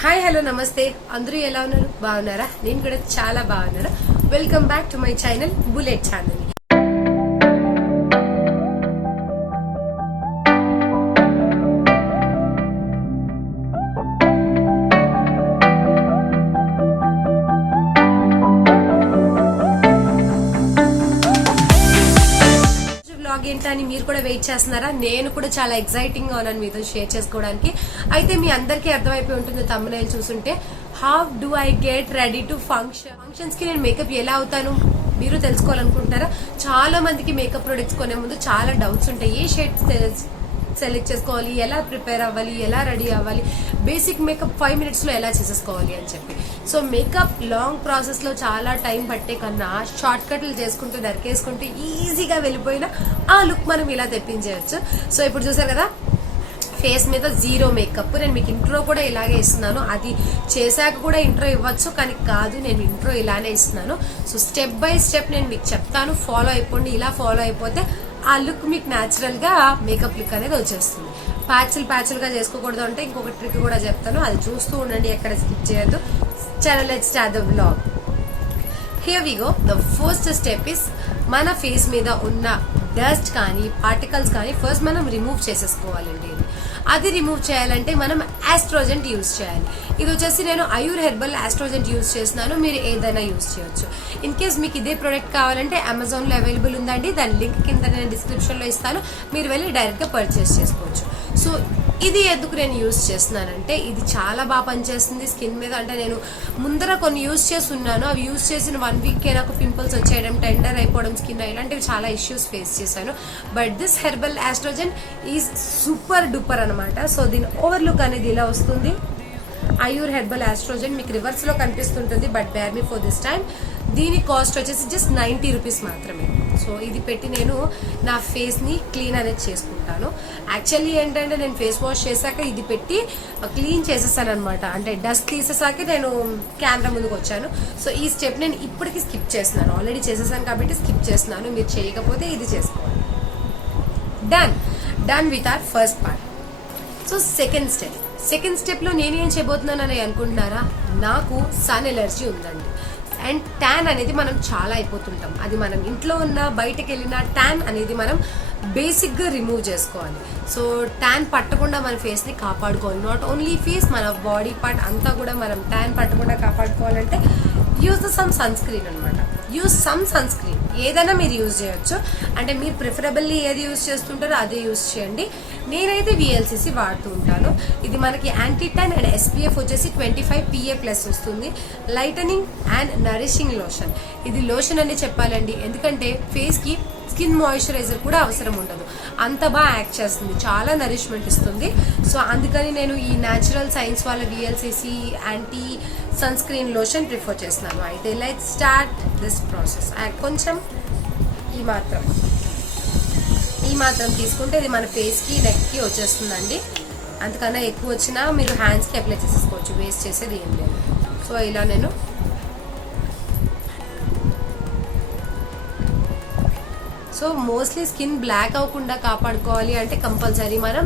Hi hello నమస్తే అందరూ ఎలా ఉన్నారు బాగున్నారా నేను కూడా చాలా బాగున్నాను welcome back to my channel bullet channel ఏంటని మీరు కూడా వెయిట్ చేస్తున్నారా నేను కూడా చాలా ఎక్సైటింగ్ గా ఉన్నాను మీతో షేర్ చేసుకోవడానికి అయితే మీ అందరికీ అర్థమైపోయి ఉంటుంది థంబ్నెయిల్ చూసుంటే how do I get ready to functions కి నేను మేకప్ ఎలా అవుతాను మీరు తెలుసుకోవాలనుకుంటారా చాలా మందికి మేకప్ ప్రొడక్ట్స్ కొనే ముందు చాలా డౌట్స్ ఉంటాయి ఏ షేడ్ సెలెక్ట్ చేసుకోవాలి ఎలా ప్రిపేర్ అవ్వాలి ఎలా రెడీ అవ్వాలి బేసిక్ మేకప్ 5 minutes లో ఎలా చేసేసుకోవాలి అని చెప్పి సో మేకప్ లాంగ్ ప్రాసెస్ లో చాలా టైం పట్టే కన్నా షార్ట్ కట్లు చేసుకుంటూ నరికేసుకుంటూ ఈజీగా వెళ్ళిపోయిన ఆ లుక్ మనం ఇలా తెప్పించవచ్చు సో ఇప్పుడు చూసారు కదా ఫేస్ మీద జీరో మేకప్ నేను మీకు ఇంట్రో కూడా ఇలాగే ఇస్తున్నాను అది చేశాక కూడా ఇంట్రో ఇవ్వచ్చు కానీ కాదు నేను ఇంట్రో ఇలానే ఇస్తున్నాను సో స్టెప్ బై స్టెప్ నేను మీకు చెప్తాను ఫాలో అయిపోండి ఇలా ఫాలో అయిపోతే ఆ లుక్ మీకు న్యాచురల్ గా మేకప్ లుక్ అనేది వచ్చేస్తుంది ప్యాచులుగా చేసుకోకూడదు అంటే ఇంకొక ట్రిక్ కూడా చెప్తాను అది చూస్తూ ఉండండి ఎక్కడ స్కిప్ చేయొద్దు channel let's start the vlog here we go the first step is మన ఫేస్ మీద ఉన్న డస్ట్ కానీ పార్టికల్స్ కానీ ఫస్ట్ మనం రిమూవ్ చేసేసుకోవాలండి అది రిమూవ్ చేయాలంటే మనం ఆస్ట్రోజెంట్ యూజ్ చేయాలి ఇది వచ్చేసి నేను ఆయుర్ హెర్బల్ ఆస్ట్రోజెంట్ యూజ్ చేస్తున్నాను మీరు ఏదైనా యూజ్ చేయొచ్చు ఇన్ కేస్ మీకు ఇదే ప్రోడక్ట్ కావాలంటే అమెజాన్లో అవైలబుల్ ఉందండి దాని లింక్ కింద నేను డిస్క్రిప్షన్లో ఇస్తాను మీరు వెళ్ళి డైరెక్ట్గా పర్చేస్ చేసుకోవచ్చు సో ఇది ఎందుకు నేను యూజ్ చేస్తున్నానంటే ఇది చాలా బాగా పనిచేస్తుంది స్కిన్ మీద అంటే నేను ముందర కొన్ని యూజ్ చేసి ఉన్నాను అవి యూజ్ చేసిన 1 weekకే నాకు పింపుల్స్ వచ్చేయడం టెండర్ అయిపోవడం స్కిన్ ఇలాంటివి చాలా ఇష్యూస్ ఫేస్ చేశాను but this herbal estrogen is super duper అనమాట సో దీని ఓవర్ లుక్ అనేది ఇలా వస్తుంది ఆయుర్ హెర్బల్ ఆస్ట్రోజెన్ మీకు రివర్స్ లో కనిపిస్తుంటుంది but bear me for this time దీని కాస్ట్ వచ్చేసి జస్ట్ 90 రూపీస్ మాత్రమే సో ఇది పెట్టి నేను నా ఫేస్ ని క్లీన్ అనేది చేసుకుంటాను యాక్చువల్లీ ఏంటంటే నేను ఫేస్ వాష్ చేశాక ఇది పెట్టి క్లీన్ చేసేసాను అనమాట అంటే డస్ట్ తీసేసాక నేను కెమెరా ముందుకు వచ్చాను సో ఈ స్టెప్ నేను ఇప్పటికీ స్కిప్ చేస్తున్నాను ఆల్రెడీ చేసేసాను కాబట్టి స్కిప్ చేస్తున్నాను మీరు చేయకపోతే ఇది చేసుకోవాలి done with our first part so second step లో నేనేం చేయబోతున్నానని అనుకుంటున్నారా నాకు సన్ ఎలర్జీ ఉందండి అండ్ ట్యాన్ అనేది మనం చాలా అయిపోతుంటాం అది మనం ఇంట్లో ఉన్న బయటకు వెళ్ళిన ట్యాన్ అనేది మనం బేసిక్ గా రిమూవ్ చేసుకోవాలి సో ట్యాన్ పట్టకుండా మన ఫేస్ ని కాపాడుకోవాలి నాట్ ఓన్లీ ఫేస్ మన బాడీ పార్ట్ అంతా కూడా మనం ట్యాన్ పట్టకుండా కాపాడుకోవాలంటే యూజ్ సమ్ సన్ స్క్రీన్ అనమాట యూజ్ సమ్ సన్ స్క్రీన్ ఏదైనా మీరు యూజ్ చేయొచ్చు అంటే మీరు ప్రిఫరబుల్లీ ఏది యూజ్ చేస్తుంటారో అదే యూజ్ చేయండి నేనైతే విఎల్సిసి వాడుతూ ఉంటాను ఇది మనకి యాంటీ ట్యాన్ అండ్ SPF వచ్చేసి 25 PA+ వస్తుంది లైటనింగ్ అండ్ నరిషింగ్ లోషన్ ఇది లోషన్ అని చెప్పాలండి ఎందుకంటే ఫేస్ కి స్కిన్ మాయిశ్చరైజర్ కూడా అవసరం ఉండదు అంత బాగా యాక్ట్ చేస్తుంది చాలా నరిష్మెంట్ ఇస్తుంది సో అందుకని నేను ఈ న్యాచురల్ సైన్స్ వాళ్ళ VLCC anti sun screen lotion prefer చేస్తున్నాను అయితే లెట్స్ స్టార్ట్ దిస్ ప్రాసెస్ కొంచెం ఈ మాత్రం తీసుకుంటే ఇది మన ఫేస్ కి నెక్ కి వచ్చేస్తుందండి అంతకన్నా ఎక్కువ వచ్చినా మీరు హ్యాండ్స్ కి అప్లై చేసేసుకోవచ్చు వేస్ట్ చేసేది ఏం లేదు సో ఇలా నేను సో మోస్ట్లీ స్కిన్ బ్లాక్ అవ్వకుండా కాపాడుకోవాలి అంటే కంపల్సరీ మనం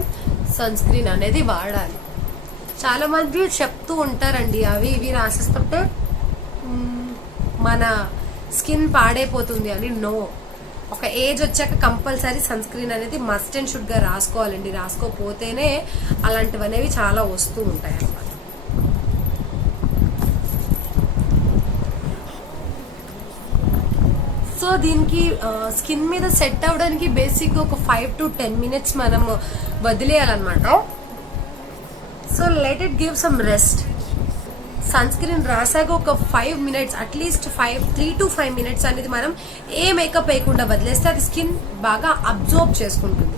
సన్ స్క్రీన్ అనేది వాడాలి చాలా మంది చెప్తూ ఉంటారండి అవి ఇవి రాసేస్తుంటే మన స్కిన్ పాడైపోతుంది అని నో ఒక ఏజ్ వచ్చాక కంపల్సరీ సన్ స్క్రీన్ అనేది మస్ట్ అండ్ షుడ్ గా రాసుకోవాలండి రాసుకోపోతేనే అలాంటివి అనేవి చాలా వస్తూ ఉంటాయి అన్నమాట సో దీనికి స్కిన్ మీద సెట్ అవ్వడానికి బేసిక్ ఒక 5 to 10 minutes మనం వదిలేయాలన్నమాట so let it give some rest sunscreen రాసాక ఒక 5 minutes అట్లీస్ట్ 3 to 5 minutes అనేది మనం ఏ మేకప్ వేయకుండా వదిలేస్తే అది స్కిన్ బాగా అబ్జర్వ్ చేసుకుంటుంది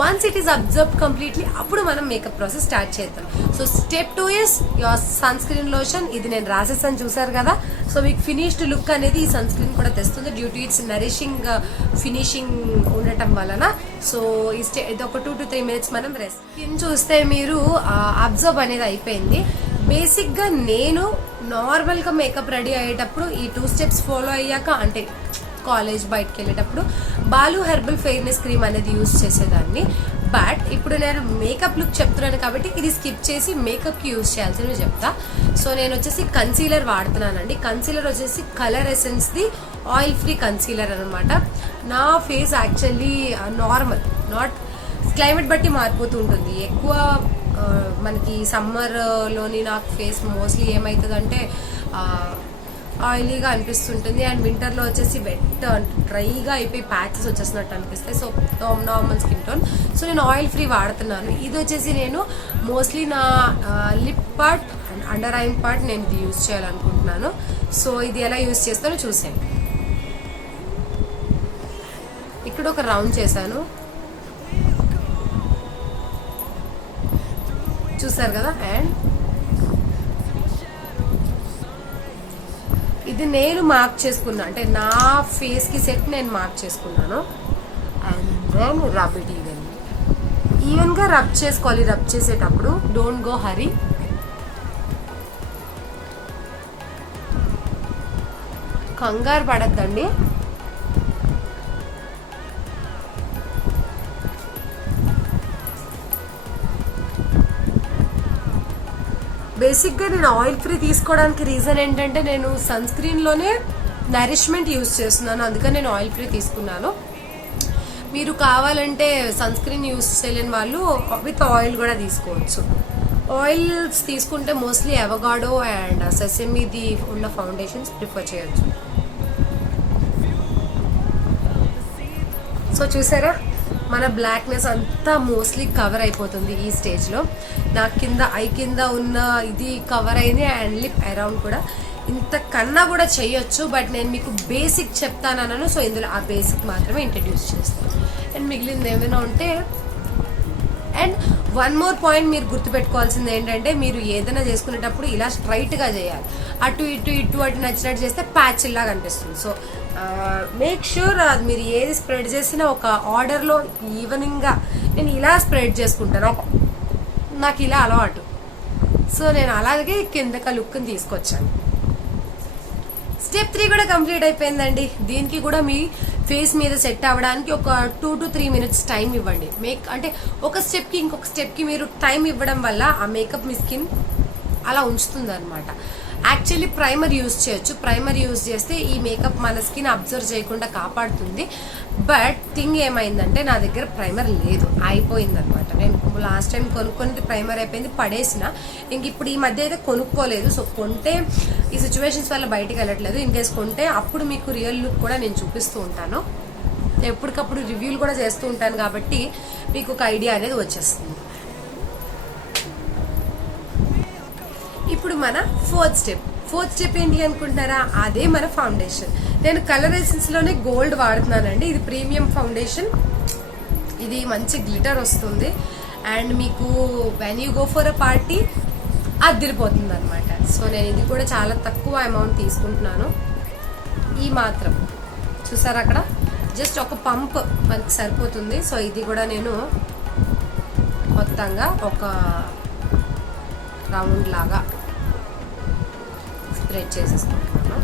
once it is observe completely అప్పుడు మనం మేకప్ ప్రాసెస్ స్టార్ట్ చేద్దాం so step 2 is your son screen lotion ఇది నేను రాసేసాను చూసారు కదా సో మీకు ఫినిష్డ్ లుక్ అనేది ఈ సన్ స్క్రీన్ కూడా తెస్తుంది due to it's nourishing finishing ఉండటం వలన సో ఇది ఒక 2 to 3 minutes మనం రెస్ట్ స్కిన్ చూస్తే మీరు అబ్జర్వ్ అనేది అయిపోయింది బేసిక్ గా నేను నార్మల్ గా మేకప్ రెడీ అయ్యేటప్పుడు ఈ 2 steps ఫాలో అయ్యాక అంటే కాలేజ్ బయటకు వెళ్ళేటప్పుడు బాలు హెర్బల్ ఫెయిర్నెస్ క్రీమ్ అనేది యూజ్ చేసేదాన్ని బట్ ఇప్పుడు నేను మేకప్ లుక్ చెప్తున్నాను కాబట్టి ఇది స్కిప్ చేసి మేకప్కి యూజ్ చేయాల్సినవి చెప్తా. సో నేను వచ్చేసి కన్సీలర్ వాడుతున్నానండి. కన్సీలర్ వచ్చేసి కలర్ ఎసెన్స్ది ఆయిల్ ఫ్రీ కన్సీలర్ అనమాట. నా face actually normal, not climate బట్టి మారిపోతూ ఉంటుంది. ఎక్కువ మనకి సమ్మర్లోని నాకు ఫేస్ మోస్ట్లీ ఏమవుతుందంటే ఆయిలీగా అనిపిస్తుంటుంది. అండ్ వింటర్లో వచ్చేసి వెట్ డ్రైగా అయిపోయి ప్యాచెస్ వచ్చేసినట్టు అనిపిస్తాయి. So normal skin tone. So నేను ఆయిల్ ఫ్రీ వాడుతున్నాను. ఇది వచ్చేసి నేను మోస్ట్లీ నా lip part and under I'm part నేను ఇది యూజ్ చేయాలనుకుంటున్నాను. సో ఇది ఎలా యూజ్ చేస్తానో చూసాను. ఇక్కడ ఒక రౌండ్ చేశాను, చూసారు కదా. అండ్ ఇది నేను మార్క్ చేసుకున్నా, అంటే నా ఫేస్ కి సెట్ నేను మార్క్ చేసుకున్నాను. And then rub it even గా రబ్ చేసుకోవాలి. రబ్ చేసేటప్పుడు డోంట్ గో హరీ. కంగారు పడద్దండి. బేసిక్గా నేను ఆయిల్ ఫ్రీ తీసుకోవడానికి రీజన్ ఏంటంటే నేను సన్ స్క్రీన్లోనే నరిష్మెంట్ యూజ్ చేస్తున్నాను, అందుకని నేను ఆయిల్ ఫ్రీ తీసుకున్నాను. మీరు కావాలంటే సన్ స్క్రీన్ యూజ్ చేయలేని వాళ్ళు విత్ ఆయిల్ కూడా తీసుకోవచ్చు. ఆయిల్స్ తీసుకుంటే మోస్ట్లీ అవగాడో అండ్ సెసమీది ఉన్న ఫౌండేషన్స్ ప్రిఫర్ చేయొచ్చు. సో చూసారా, మన బ్లాక్నెస్ అంతా మోస్ట్లీ కవర్ అయిపోతుంది ఈ స్టేజ్లో. నా కింద ఐ కింద ఉన్న ఇది కవర్ అయింది అండ్ లిప్ అరౌండ్ కూడా. ఇంతకన్నా కూడా చేయొచ్చు, బట్ నేను మీకు బేసిక్ చెప్తానన్నాను. సో ఇందులో ఆ బేసిక్ మాత్రమే ఇంట్రడ్యూస్ చేస్తాను. అండ్ మిగిలింది ఏమైనా ఉంటే. అండ్ వన్ మోర్ పాయింట్ మీరు గుర్తుపెట్టుకోవాల్సింది ఏంటంటే, మీరు ఏదైనా చేసుకునేటప్పుడు ఇలా స్ట్రైట్గా చేయాలి. అటు ఇటు ఇటు అటు నచ్చినట్టు చేస్తే ప్యాచ్ లాగా అనిపిస్తుంది. సో మేక్ ష్యూర్ అది మీరు ఏది స్ప్రెడ్ చేసినా ఒక ఆర్డర్లో ఈవెనింగ్గా నేను ఇలా స్ప్రెడ్ చేసుకుంటాను. నాకు ఇలా అలవాటు. సో నేను అలాగే కిందక లుక్ని తీసుకొచ్చాను. స్టెప్ 3 కూడా కంప్లీట్ అయిపోయిందండి. దీనికి కూడా మీ ఫేస్ మీద సెట్ అవ్వడానికి ఒక 2 to 3 minutes టైం ఇవ్వండి. అంటే ఒక స్టెప్కి ఇంకొక స్టెప్కి మీరు టైం ఇవ్వడం వల్ల ఆ మేకప్ మీ స్కిన్ అలా ఉంచుతుంది అనమాట. యాక్చువల్లీ ప్రైమర్ యూజ్ చేయొచ్చు. ప్రైమర్ యూజ్ చేస్తే ఈ మేకప్ మన స్కిన్ అబ్జర్వ్ చేయకుండా కాపాడుతుంది. బట్ థింగ్ ఏమైందంటే నా దగ్గర ప్రైమర్ లేదు, అయిపోయింది అనమాట. నేను లాస్ట్ టైం కొనుక్కొని ప్రైమర్ అయిపోయింది, పడేసిన. ఇంక ఇప్పుడు ఈ మధ్య అయితే కొనుక్కోలేదు. సో కొంటే ఈ సిచ్యువేషన్స్ వల్ల బయటికి వెళ్ళట్లేదు. ఇన్ కేస్ కొంటే అప్పుడు మీకు రియల్ లుక్ కూడా నేను చూపిస్తూ ఉంటాను. ఎప్పటికప్పుడు రివ్యూలు కూడా చేస్తూ ఉంటాను కాబట్టి మీకు ఒక ఐడియా అనేది వచ్చేస్తుంది. ఇప్పుడు మన ఫోర్త్ స్టెప్ ఏంటి అనుకుంటున్నారా? అదే మన ఫౌండేషన్. నేను కలర్ ఎసెన్స్ లోనే గోల్డ్ వాడుతున్నానండి. ఇది ప్రీమియం ఫౌండేషన్. ఇది మంచి గ్లిటర్ వస్తుంది అండ్ మీకు when you go for a party అదిరిపోతుంది అనమాట. సో నేను ఇది కూడా చాలా తక్కువ అమౌంట్ తీసుకుంటున్నాను. ఈ మాత్రం చూసారా, అక్కడ జస్ట్ ఒక పంప్ మనకి సరిపోతుంది. సో ఇది కూడా నేను మొత్తంగా ఒక రౌండ్ లాగా స్ప్రెడ్ చేసేసుకుంటున్నాను.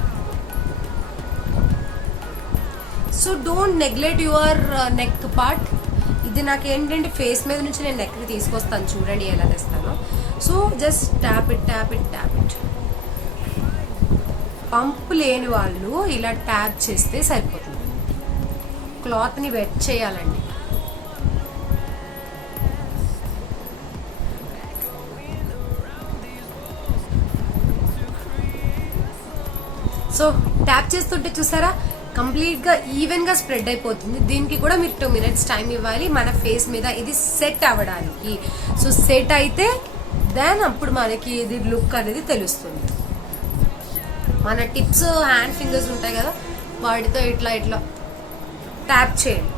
So don't neglect your neck part. ఇది నాకు ఏంటంటే ఫేస్ మీద నుంచి నేను నెక్కి తీసుకొస్తాను, చూడండి ఎలా తెస్తాను. So just tap it. Pump లేని వాళ్ళు ఇలా ట్యాప్ చేస్తే సరిపోతుంది. క్లాత్ని వెట్ చేయాలండి. సో ట్యాప్ చేస్తుంటే చూసారా, కంప్లీట్గా ఈవెన్గా స్ప్రెడ్ అయిపోతుంది. దీనికి కూడా మీరు 2 minutes టైం ఇవ్వాలి మన ఫేస్ మీద ఇది సెట్ అవ్వడానికి. సో సెట్ అయితే దెన్ అప్పుడు మనకి ఇది లుక్ అనేది తెలుస్తుంది. మన టిప్స్ హ్యాండ్ ఫింగర్స్ ఉంటాయి కదా, వాటితో ఇట్లా ట్యాప్ చేయండి.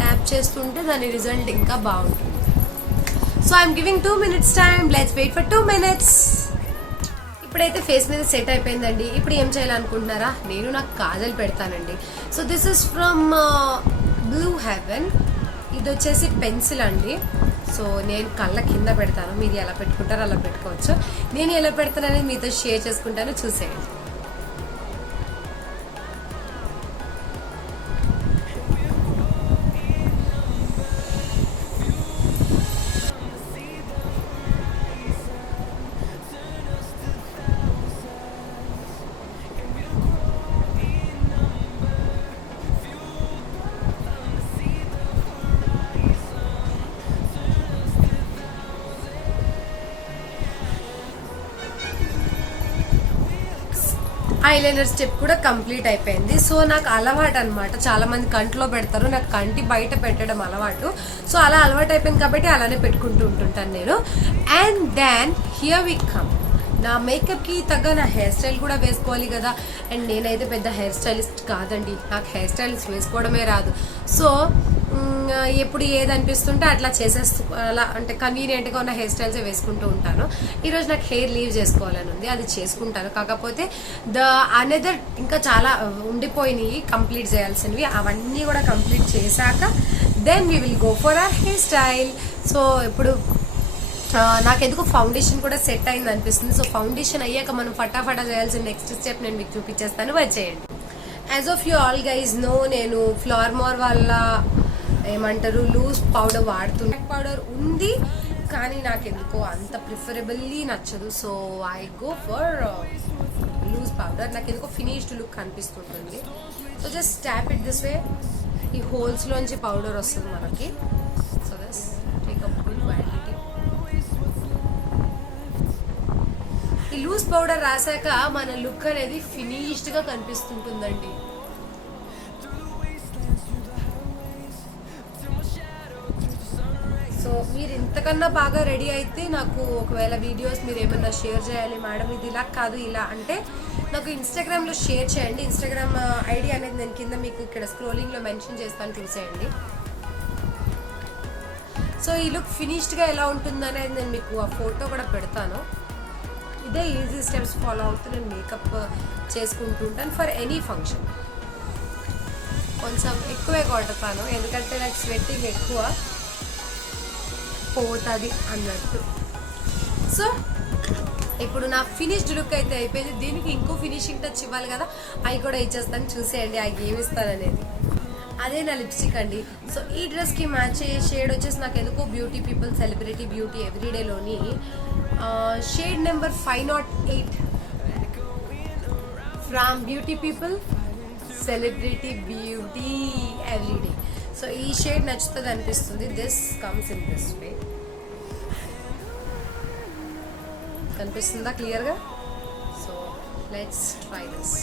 ట్యాప్ చేస్తుంటే దాని రిజల్ట్ ఇంకా బాగుంటుంది. So I'm giving 2 minutes time. Let's wait for 2 minutes. ఇప్పుడైతే ఫేస్ మీద సెట్ అయిపోయిందండి. ఇప్పుడు ఏం చేయాలనుకుంటున్నారా? నేను నాకు కాజల్ పెడతానండి. So this is from blue heaven. ఇది వచ్చేసి పెన్సిల్ అండి. సో నేను కళ్ళ కింద పెడతాను, మీరు ఎలా పెట్టుకుంటారో అలా పెట్టుకోవచ్చు. నేను ఎలా పెడతాననేది మీతో షేర్ చేసుకుంటాను, చూసేయండి. ఐలైనర్ స్టెప్ కూడా కంప్లీట్ అయిపోయింది. సో నాకు అలవాటు అనమాట, చాలా మంది కంట్లో పెడతారు, నాకు కంటి బయట పెట్టడం అలవాటు. సో అలా అలవాటు అయిపోయింది కాబట్టి అలానే పెట్టుకుంటూ ఉంటుంటాను నేను. And then here we come, నా మేకప్కి తగ్గ నా హెయిర్ స్టైల్ కూడా వేసుకోవాలి కదా. అండ్ నేనైతే పెద్ద హెయిర్ స్టైలిస్ట్ కాదండి, నాకు హెయిర్ స్టైల్స్ వేసుకోవడమే రాదు. సో ఎప్పుడు ఏది అనిపిస్తుంటే అట్లా చేసేస్తూ, అలా అంటే కన్వీనియంట్గా ఉన్న హెయిర్ స్టైల్సే వేసుకుంటూ ఉంటాను. ఈరోజు నాకు హెయిర్ లీవ్ చేసుకోవాలని ఉంది, అది చేసుకుంటాను. కాకపోతే అనదర్ ఇంకా చాలా ఉండిపోయినాయి కంప్లీట్ చేయాల్సినవి, అవన్నీ కూడా కంప్లీట్ చేశాక then we will go for our hair style. So ఇప్పుడు నాకెందుకు ఫౌండేషన్ కూడా సెట్ అయింది అనిపిస్తుంది. సో ఫౌండేషన్ అయ్యాక మనం ఫటాఫటా చేయాల్సిన నెక్స్ట్ స్టెప్ నేను మీకు చూపించేస్తాను, వచ్చేయండి. As of you all guys know, నేను ఫ్లోర్మోర్ వాళ్ళ ఏమంటారు లూజ్ పౌడర్ వాడుతున్నా. పౌడర్ ఉంది కానీ నాకెందుకో అంత ప్రిఫరబుల్లీ నచ్చదు. So I go for loose powder, నాకెందుకో ఫినిష్డ్ లుక్ అనిపిస్తుంటుంది. So just tap it this way, ఈ హోల్స్లోంచి పౌడర్ వస్తుంది మనకి. So this take up good quantity. ఈ లూజ్ పౌడర్ రాసాక మన లుక్ అనేది ఫినిష్డ్ గా కనిపిస్తుంటుందండి. సో మీరు ఇంతకన్నా బాగా రెడీ అయితే నాకు ఒకవేళ వీడియోస్ మీరు ఏమన్నా షేర్ చేయాలి మేడం, ఇది ఇలా కాదు ఇలా అంటే నాకు ఇన్స్టాగ్రామ్లో షేర్ చేయండి. ఇన్స్టాగ్రామ్ ఐడి అనేది నేను కింద మీకు ఇక్కడ స్క్రోలింగ్లో మెన్షన్ చేస్తాను, చూసేయండి. సో ఈ లుక్ ఫినిష్డ్గా ఎలా ఉంటుందనేది నేను మీకు ఆ ఫోటో కూడా పెడతాను. ఇదే ఈజీ స్టెప్స్ ఫాలో అవుతూ నేను మేకప్ చేసుకుంటూ ఉంటాను ఫర్ ఎనీ ఫంక్షన్. కొంచెం ఎక్కువే కొడతాను ఎందుకంటే నాకు స్వెట్టింగ్ ఎక్కువ పోతుంది అన్నట్టు. సో ఇప్పుడు నా ఫినిష్డ్ లుక్ అయితే అయిపోయింది. దీనికి ఇంకో ఫినిషింగ్ టచ్ ఇవ్వాలి కదా, అవి కూడా ఇచ్చేస్తాను, చూసేయండి అవి ఏమి ఇస్తాను అనేది. అదే నా లిప్స్టిక్ అండి. సో ఈ డ్రెస్కి మ్యాచ్ అయ్యే షేడ్ వచ్చేసి నాకు ఎందుకో బ్యూటీ పీపుల్ సెలబ్రిటీ బ్యూటీ ఎవ్రీడేలోని shade number 508 from beauty people celebrity beauty everyday. So ఈ షేడ్ నచ్చుతుంది అనిపిస్తుంది. This comes in this way, కనిపిస్తుందా క్లియర్గా? So let's try this.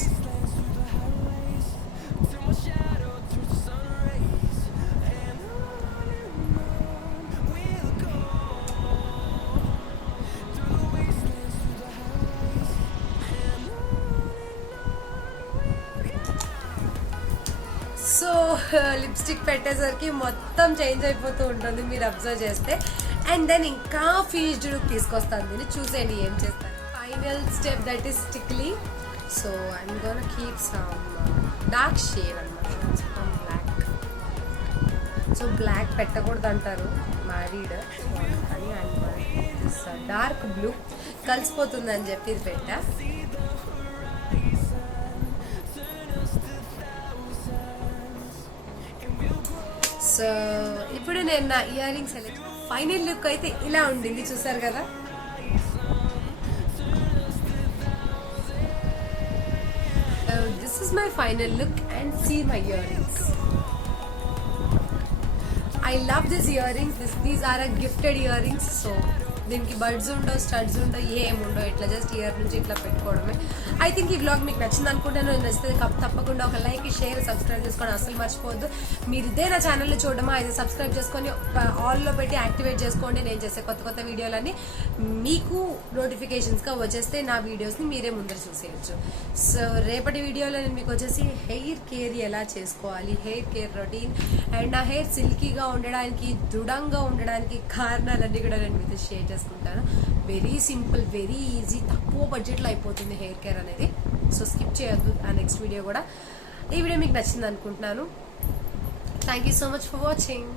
So lipstick పెట్టేసరికి మొత్తం చేంజ్ అయిపోతూ ఉంటుంది మీరు అబ్జర్వ్ చేస్తే. అండ్ దెన్ ఇంకా ఫినిష్డ్ లుక్ తీసుకొస్తాను, దీన్ని చూసేయండి ఏం చేస్తాను. ఫైనల్ స్టెప్ దట్ ఈస్ స్టిక్లీ. So I'm gonna keep some dark shade అనమాట, బ్లాక్. సో బ్లాక్ పెట్టకూడదు అంటారు మ్యారీడ్, కానీ అండ్ డార్క్ బ్లూ కలిసిపోతుందని చెప్పి ఇది పెట్టా. సో ఇప్పుడు నేను నా earring select, final look అయితే ఇలా ఉండింది, చూసారు కదా. This is my final look and see my earrings. I love this earrings, these are a gifted earrings. So దీనికి బడ్స్ ఉండవు, స్టడ్స్ ఉండవు, ఏముండవు, ఇట్లా జస్ట్ ఇయర్ నుంచి ఇట్లా పెట్టుకోవడమే. ఐ థింక్ ఈ వ్లాగ్ మీకు నచ్చింది అనుకుంటాను. నచ్చితే తప్పకుండా ఒక లైక్, షేర్, సబ్స్క్రైబ్ చేసుకోవడం అసలు మర్చిపోవద్దు. మీరు ఇదే నా ఛానల్లో చూడమా అయితే సబ్స్క్రైబ్ చేసుకొని ఆల్లో పెట్టి యాక్టివేట్ చేసుకోండి. నేను చేసే కొత్త కొత్త వీడియోలన్నీ మీకు నోటిఫికేషన్స్గా వచ్చేస్తే నా వీడియోస్ని మీరే ముందర చూసేయచ్చు. సో రేపటి వీడియోలో నేను మీకు వచ్చేసి హెయిర్ కేర్ ఎలా చేసుకోవాలి, హెయిర్ కేర్ రొటీన్ అండ్ నా హెయిర్ సిల్కీగా ఉండడానికి, దృఢంగా ఉండడానికి కారణాలన్నీ కూడా నేను మీతో షేర్ చేసుకుంటాను. వెరీ సింపుల్, వెరీ ఈజీ, తక్కువ బడ్జెట్లో అయిపోతుంది హెయిర్ కేర్ అనేది. సో స్కిప్ చేయొద్దు ఆ నెక్స్ట్ వీడియో కూడా. ఈ వీడియో మీకు నచ్చింది అనుకుంటున్నాను. Thank you so much for watching.